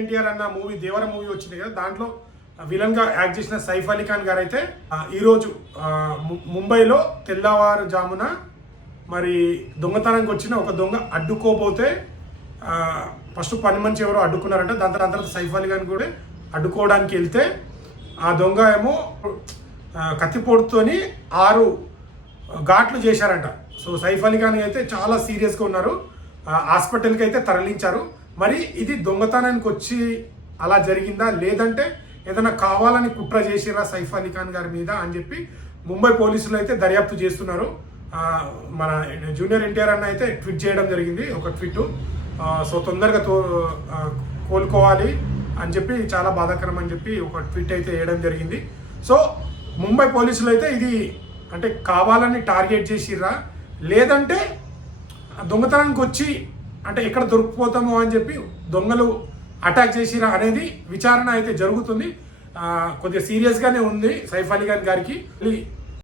ఎన్టీఆర్ అన్న మూవీ దేవర మూవీ వచ్చింది కదా, దాంట్లో విలన్ గా యాక్ట్ చేసిన సైఫ్ అలీ ఖాన్ గారు అయితే ఈరోజు ముంబైలో తెల్లవారుజామున మరి దొంగతనానికి వచ్చిన ఒక దొంగ అడ్డుకోబోతే ఫస్ట్ పని మంచి ఎవరో అడ్డుకున్నారంట. దాని తర్వాత సైఫ్ అలీ ఖాన్ కూడా అడ్డుకోవడానికి వెళ్తే ఆ దొంగ ఏమో కత్తిపోటుతోని 6 ఘాట్లు చేశారంట. సో సైఫ్ అలీ ఖాన్ అయితే చాలా సీరియస్గా ఉన్నారు, హాస్పిటల్కి అయితే తరలించారు. మరి ఇది దొంగతనానికి వచ్చి అలా జరిగిందా, లేదంటే ఏదైనా కావాలని కుట్ర చేసిరా సైఫ్ అలీ ఖాన్ గారి మీద అని చెప్పి ముంబై పోలీసులు అయితే దర్యాప్తు చేస్తున్నారు. మన జూనియర్ ఎన్టీఆర్ అన్న అయితే ట్వీట్ చేయడం జరిగింది, ఒక ట్వీట్. సో తొందరగా కోలుకోవాలి అని చెప్పి, చాలా బాధాకరం అని చెప్పి ఒక ట్వీట్ అయితే వేయడం జరిగింది. సో ముంబై పోలీసులు అయితే ఇది అంటే కావాలని టార్గెట్ చేసిర్రా, లేదంటే దొంగతనానికి వచ్చి అంటే ఎక్కడ దొరికిపోతామో అని చెప్పి దొంగలు అటాక్ చేసిరా అనేది విచారణ అయితే జరుగుతుంది. కొద్దిగా సీరియస్గానే ఉంది సైఫ్ అలీ ఖాన్ గారికి.